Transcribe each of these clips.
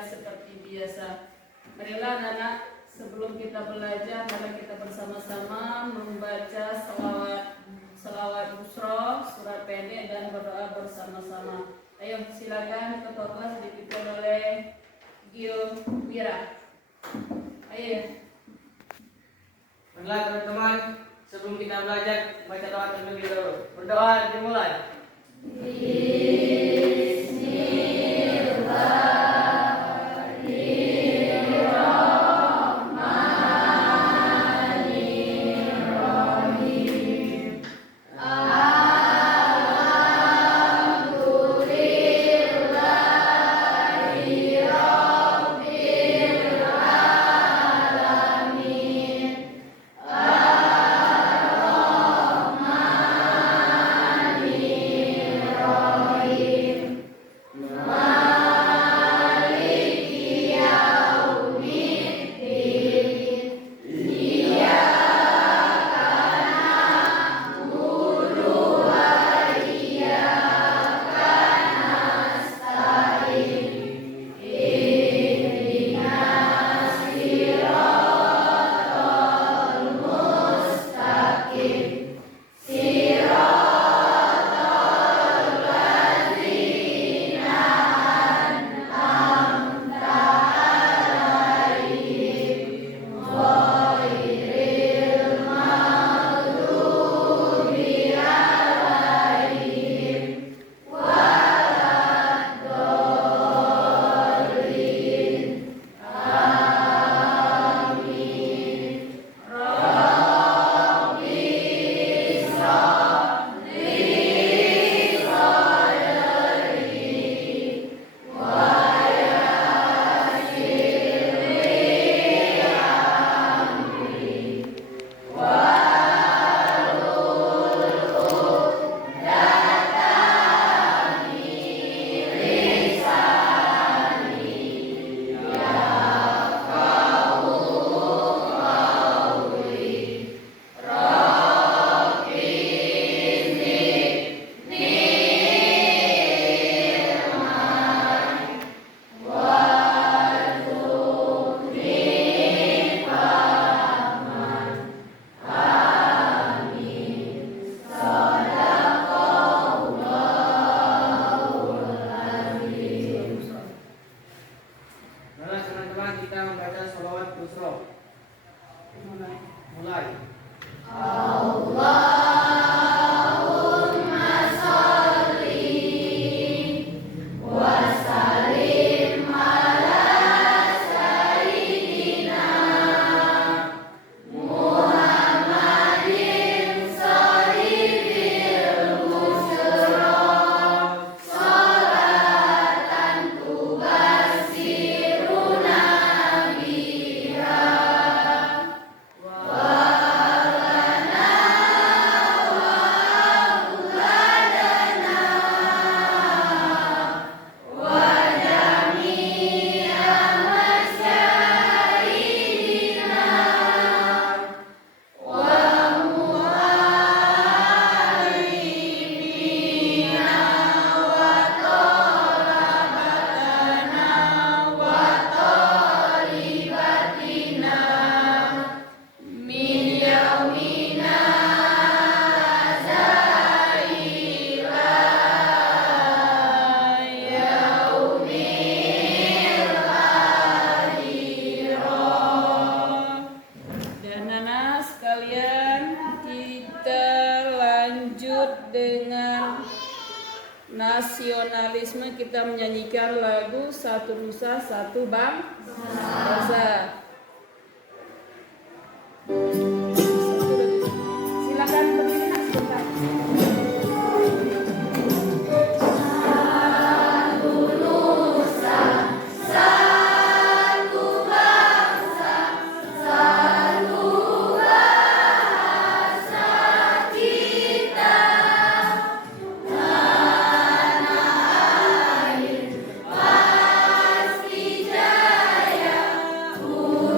belajar seperti biasa. Marilah anak-anak, sebelum kita belajar, mari kita bersama-sama membaca selawat busro, surat pendek dan berdoa bersama-sama. Ayo silakan ketua kelas dipimpin oleh Gio Wira. Ayo. Baiklah teman-teman, sebelum kita belajar baca doa terlebih dahulu. Berdoa dimulai. Baiklah teman-teman, kita membaca sholawat busro. Mulai. Nasionalisme, kita menyanyikan lagu Satu Nusa Satu Bangsa. Silakan berdiri sebentar. Jaya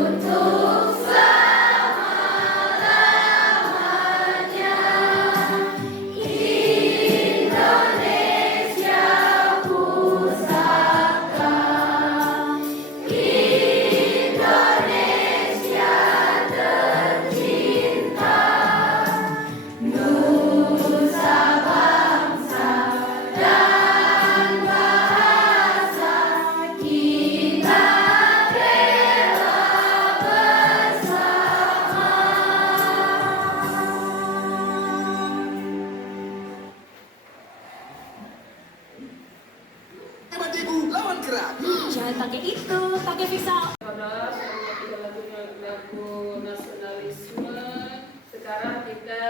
pakai itu, pakai pisau. Pada selanjutnya lagu nasionalisme. Sekarang kita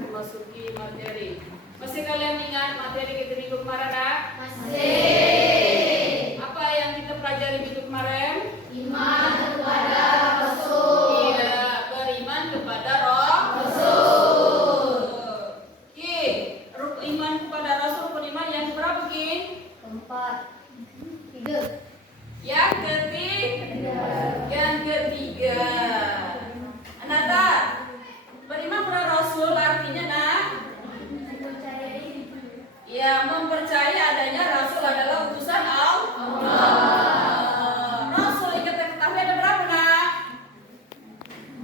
memasuki materi. Masih kalian ingat materi kita minggu kemarin, Nak? Masih. Apa yang kita pelajari minggu kemarin? Iman kepada Rasul. Iya, beriman kepada Rasul. Oke, iman kepada Rasul beriman yang berapa, Ki? 4. 3. Yang ketiga. Anata, beriman kepada Rasul artinya, Nak? Ya, mempercayai adanya Rasul adalah utusan Allah. Rasul yang kita ketahui ada berapa, Nak?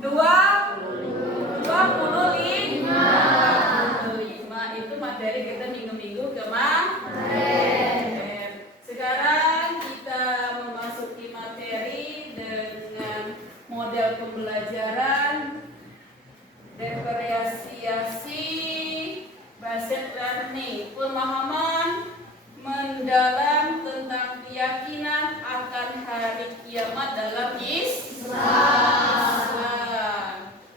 25. Itu materi kita minggu-minggu kemarin. Sekarang kita memasuki materi dengan model pembelajaran diferensiasi basic learning, pemahaman mendalam tentang keyakinan akan hari kiamat dalam Islam.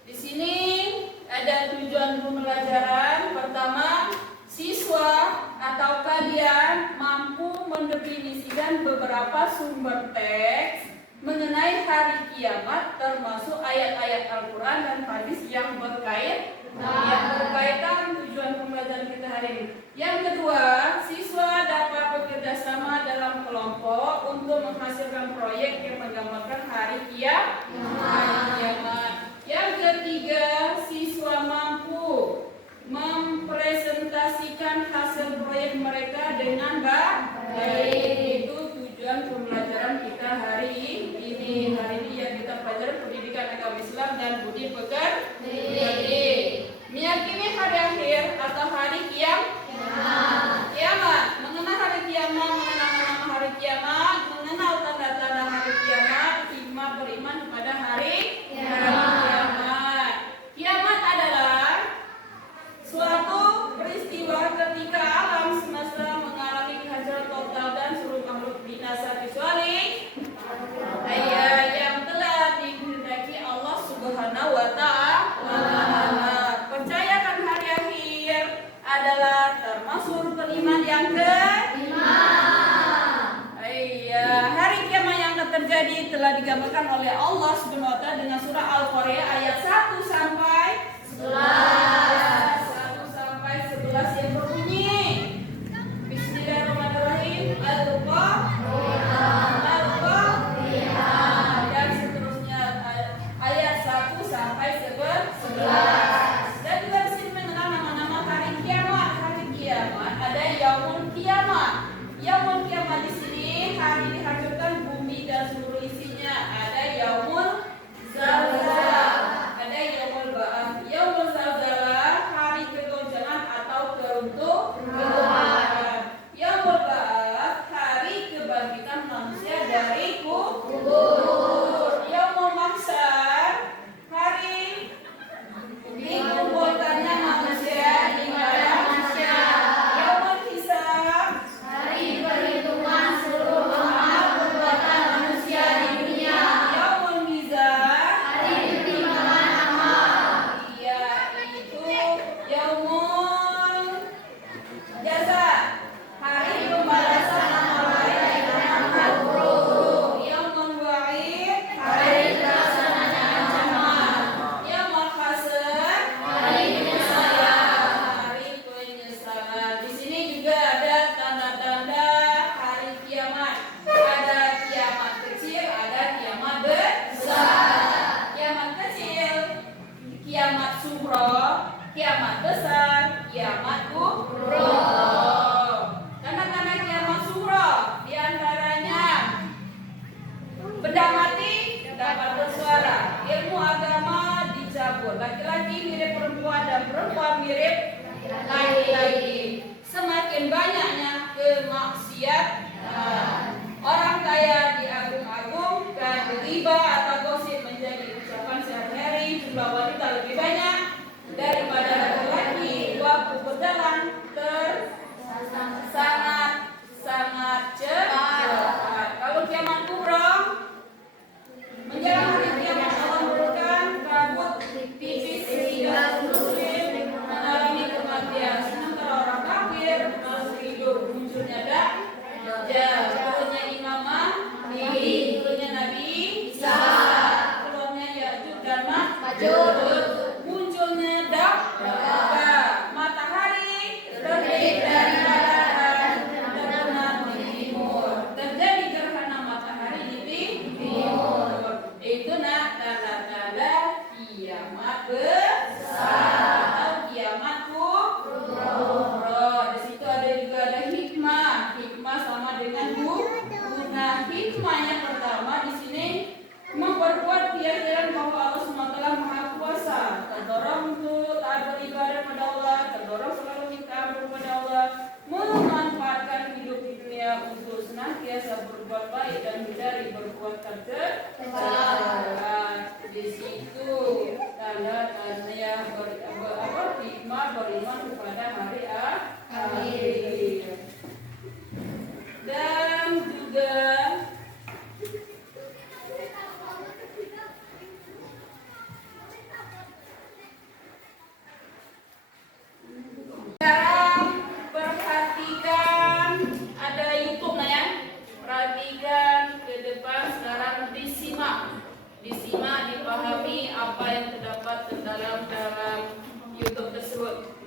Di sini ada tujuan pembelajaran. Pertama, siswa atau kalian mampu mendefinisikan beberapa sumber teks mengenai hari kiamat, termasuk ayat-ayat Al-Quran dan hadis yang berkaitan tujuan pembelajaran kita hari ini. Yang kedua, siswa dapat bekerja sama dalam kelompok untuk menghasilkan proyek yang menggambarkan hari kiamat. Yang ketiga, siswa mampu mempresentasikan hasil proyek mereka dengan baik. Itu tujuan pembelajaran kita hari ini. Hari ini yang kita pelajari pendidikan agama Islam dan budi pekerti. Meyakini hari akhir atau hari kiamat. Mengenal hari kiamat, mengenal nama hari kiamat, mengenal tanda-tanda hari kiamat, hikmah beriman kepada hari kiamat. Kiamat adalah suatu peristiwa ketika alam semesta mengalami kehancuran total dan seluruh makhluk binasa kecuali yang telah dikehendaki Allah Subhanahu wa Ta'ala. Percayakan hari akhir adalah termasuk rukun iman yang kelima. Hari kiamat yang akan terjadi telah digambarkan oleh Allah Subhanahu wa Ta'ala dengan surah Al-Qari'ah ayat 1 sampai 11. 1 sampai 11 yang berbunyi, Bismillahirrahmanirrahim. Dan seterusnya ayat 1 sampai 11. Dan juga di sini mengenal nama-nama hari kiamat. Hari kiamat ada yaumul kiamat. Yaumul kiamat di sini hari dihancurkan bumi dan seluruh isinya. Ada yaumul zalzal. Ada yaumul ba'ats. Yaumul zalzal hari kegoncangan atau keruntuhan. Yaumul ba'ats hari kebangkitan manusia dari kubur. Yaumul mahsyar hari dikumpulkannya manusia di padang mahsyar. Yaumul hisab Hari perhitungan seluruh amal perbuatan manusia di dunia. Yaumul mizan Hari pertimbangan amal. yaitu yaumul jaza hari pembalasan amal baik dan amal buruk. Yaumul wa'id hari pelaksanaan ancaman. Yaumul hasr Hari penyesalan. hari penyesalan. Di sini juga ada tanda-tanda hari kiamat. Ada kiamat kecil, ada kiamat besar. Kiamat kecil, kiamat sughra, kiamat besar, kiamat kubra. Tanda-tanda kiamat sughra di antaranya benda mati dapat bersuara, ilmu agama dicabut, laki-laki mirip perempuan dan perempuan mirip laki-laki. Semakin banyaknya kemaksiatan, orang kaya diagung-agungkan, riba atau gosip menjadi ucapan sehari-hari, jumlah wanita lebih banyak daripada laki-laki, waktu berjalan sangat cepat. Kalau kiamat mendapatkan cekatan. Di situ tanda-tanda yang beriman kepada hari akhir. Dan juga sekarang perhatikan ada YouTube nah ya. Perhatikan ke depan sekarang disimak, dipahami apa yang terdapat dalam YouTube tersebut.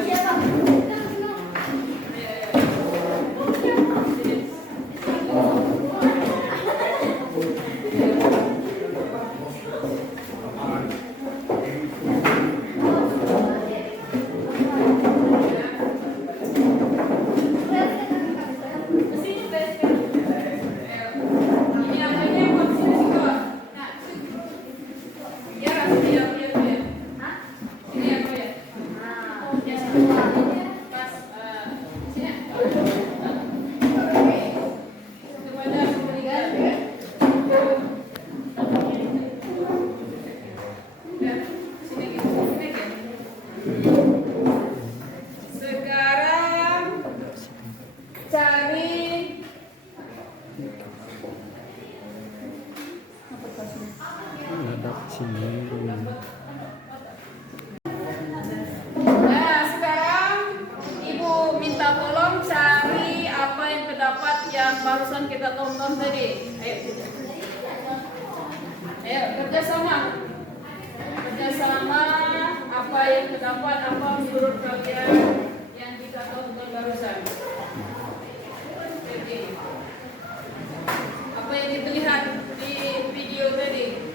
Siapa? Pas, sini. Kepada pemerintah. Ya, sini gitu. Sini gitu. Sekarang cari Nah, sekarang Ibu minta tolong cari apa yang terdapat yang barusan kita tonton tadi. Ayo kerjasama. Kerjasama apa yang terdapat, apa menurut kalian yang kita tonton barusan. Jadi, apa yang dilihat di video tadi?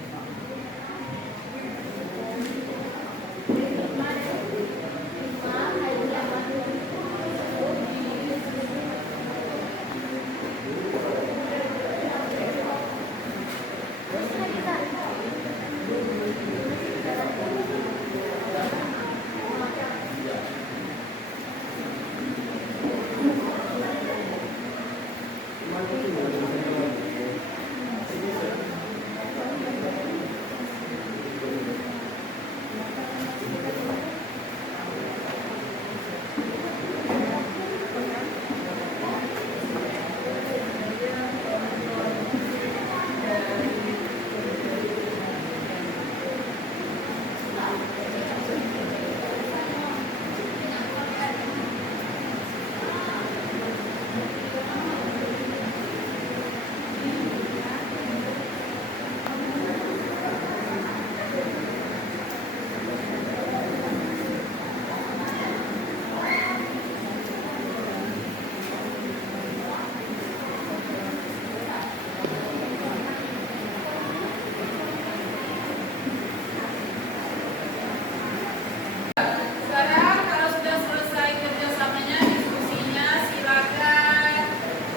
Sekarang kalau sudah selesai kerjasamanya, diskusinya, silakan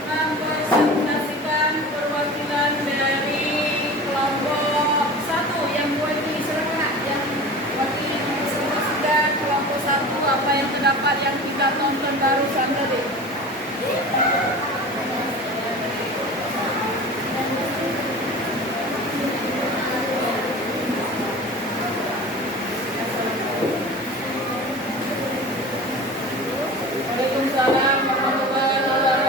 mempresentasikan perwakilan dari kelompok 1 yang mewakili, silakan yang mewakili mempresentasikan kelompok 1 apa yang terdapat yang kita tonton barusan tadi. Waalaikumsalam warahmatullahi wabarakatuh.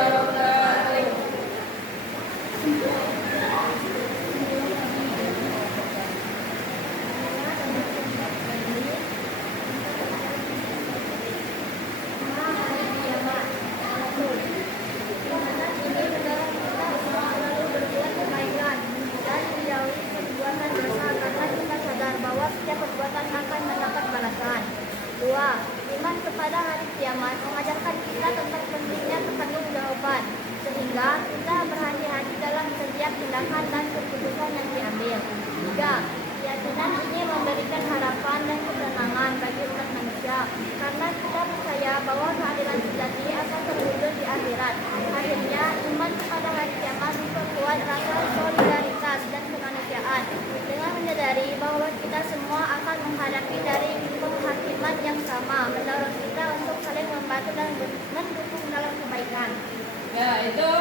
Dua, iman kepada hari kiamat mengajarkan kita tentang pentingnya pertanggungjawaban, sehingga kita berhati-hati dalam setiap tindakan dan keputusan yang diambil. Tiga, keyakinan ini memberikan harapan dan ketenangan bagi umat manusia, karena kita percaya bahwa keadilan sejati akan terwujud di akhirat. Akhirnya, iman kepada hari kiamat memperkuat rasa solidaritas dan kemanusiaan, dengan menyadari bahwa kita semua akan menghadapi dari penghakiman yang sama, mendorong kita untuk saling membantu dan mendukung dalam kebaikan. Ya, itu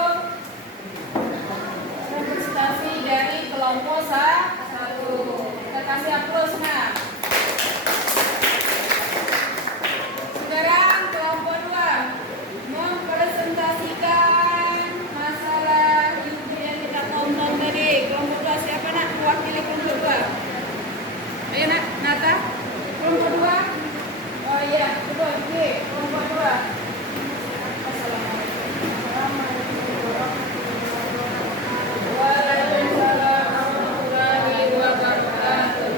representasi dari kelompok 1. Kita kasih aplaus, nah. Sekarang kelompok 2 mempresentasikan masalah yang kita tonton tadi. Kelompok 2 siapa nak mewakili kelompok 2? Ayo nak, Nata. Kelompok 2. Oh iya, coba oke. Kelompok 2. Waalaikumsalam warahmatullahi wabarakatuh.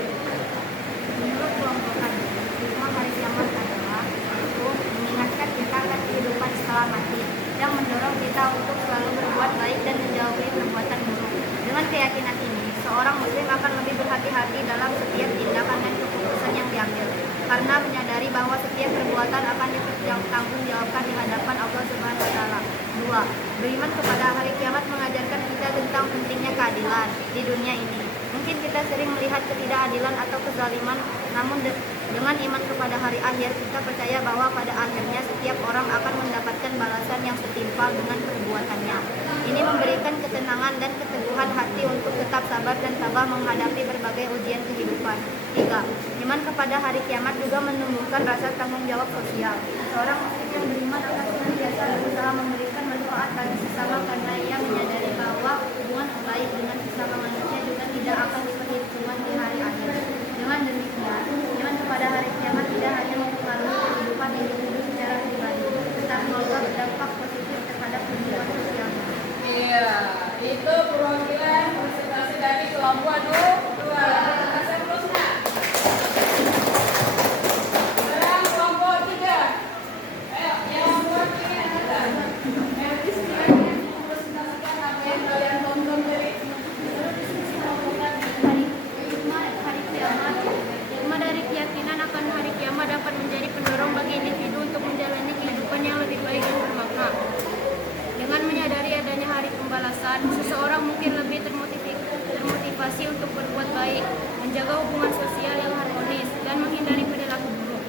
Menurut kelompok kami, hikmah hari kiamat adalah untuk mengingatkan kita akan kehidupan setelah mati, yang mendorong kita untuk selalu berbuat baik dan menjauhi perbuatan buruk. Dengan keyakinan ini, seorang muslim akan lebih berhati-hati dalam setiap tindakan dan keputusan yang diambil, karena menyadari bahwa setiap perbuatan akan dipertanggungjawabkan di hadapan Allah Subhanahu wa Ta'ala. 2. Beriman kepada hari kiamat mengajarkan kita tentang pentingnya keadilan di dunia ini. Mungkin kita sering melihat ketidakadilan atau kezaliman, namun Dengan iman kepada hari akhir, kita percaya bahwa pada akhirnya setiap orang akan mendapatkan balasan yang setimpal dengan perbuatannya. Ini memberikan ketenangan dan keteguhan hati untuk tetap sabar dan tabah menghadapi berbagai ujian kehidupan. 3. Iman kepada hari kiamat juga menumbuhkan rasa tanggung jawab sosial. Seorang muslim yang beriman akan senantiasa berusaha memberikan manfaat bagi sesama karena ia menyadari bahwa hubungan baik dengan sesama manusia juga tidak akan diperhitungkan di hari akhir. Dengan demikian, iman kepada hari kiamat tidak hanya mempengaruhi kehidupan individu secara pribadi, tetapi juga berdampak positif terhadap hubungan sosial. Iya, itu perwakilan presentasi dari kelompok 2. Presentasi terusnya. Sekarang kelompok 3. Ayo, yang mewakili angkatan. Elvis silahkan presentasikan apa yang kalian tonton dari Hikmah dari keyakinan akan hari kiamat dapat menjadi pendorong bagi individu untuk menjalani kehidupan yang lebih baik dan bermakna. Dengan menyadari adanya hari pembalasan, seseorang mungkin lebih termotivasi untuk berbuat baik, menjaga hubungan sosial yang harmonis, dan menghindari perilaku buruk.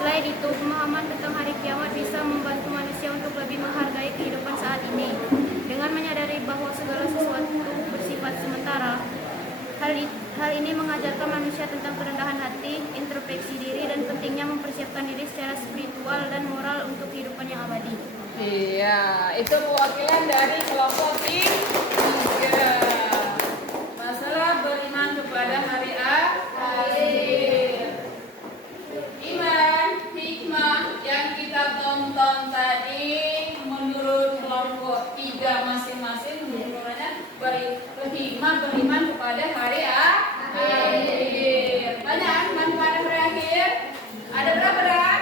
Selain itu, pemahaman tentang hari kiamat bisa membantu manusia untuk lebih menghargai kehidupan saat ini. Dengan menyadari bahwa segala sesuatu bersifat sementara, hal ini mengajarkan manusia tentang kerendahan hati, introspeksi diri, dan pentingnya mempersiapkan diri secara spiritual dan moral untuk kehidupan yang abadi. Iya, itu perwakilan dari kelompok 3. Masalah beriman kepada hari akhir. Iman, hikmah yang kita tonton tadi menurut kelompok 3 masing-masing menurutnya hikmah beriman kepada hari akhir. Banyak manfaat hari akhir. Ada berapa dah?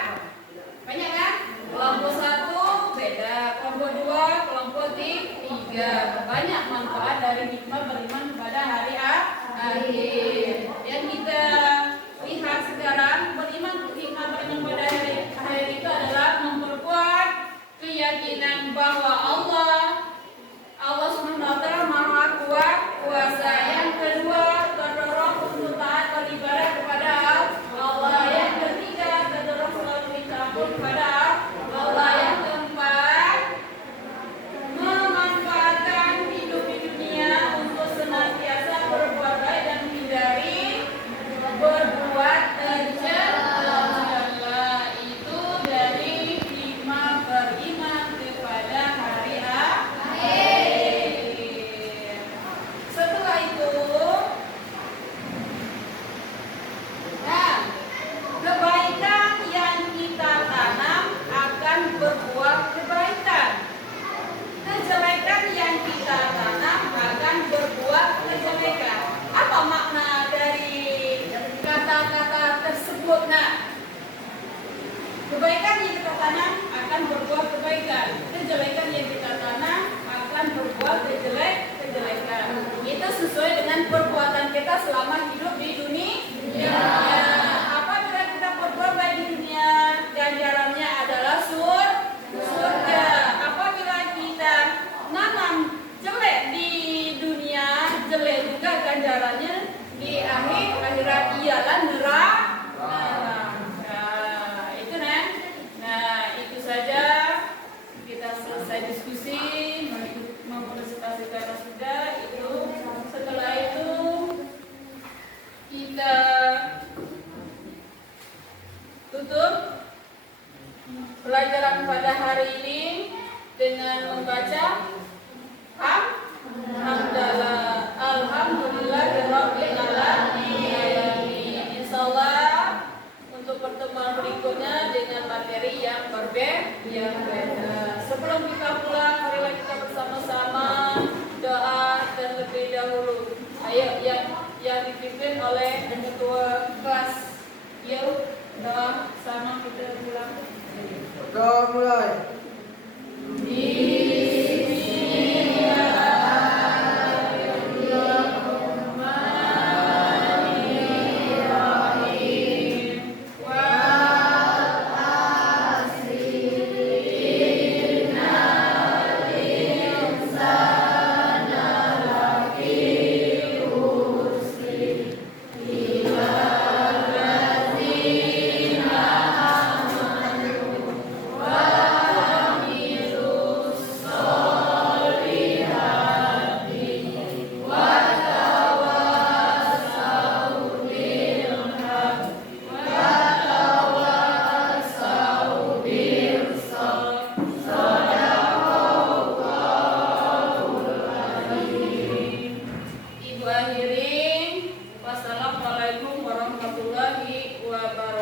Banyak kan? Kelompok 1 beda, kelompok 2, kelompok 3. Banyak manfaat dari hikmah beriman kepada hari akhir. Yang kita lihat sekarang, hikmah beriman kepada hari akhir itu adalah memperkuat keyakinan bahwa Allah SWT Maha Kuasa. Yang kedua, terdorong untuk taat beribadah kepada Allah. Yang ketiga, terdorong selalu minta ampun kepada Allah. Yang keempat, memanfaatkan hidup di dunia untuk senantiasa berbuat baik dan menghindari berbuat tercela. Itu dari hikmah beriman kepada hari akhir. Setelah itu, nah, kebaikan yang kita tanam akan berbuah kebaikan. Kejelekan yang kita tanam akan berbuah kejelekan. Apa makna dari kata-kata tersebut? Nah, kebaikan yang kita tanam akan berbuah kebaikan. Kejelekan yang kita tanam akan berbuah kejelekan. Itu sesuai dengan perbuatan kita selama hidup di dunia. Apabila kita berbuat baik di dunia, ganjarannya adalah surga. Apabila kita nanam jelek di dunia, jelek juga ganjarannya di akhirat ialah neraka. Itu itu saja kita selesai diskusi mempresentasikan sudah itu. Setelah itu kita tutup pelajaran pada hari ini dengan membaca Alhamdulillahirabbil alamin. Insyaallah untuk pertemuan berikutnya dengan materi yang berbeda. Sebelum kita pulang, marilah kita bersama-sama doa terlebih dahulu. Ayo yang dipimpin oleh ketua kelas. Yuk doa sama kita pulang. Doa mulai. Bismillahirrahmanirrahim. wabarakatuh.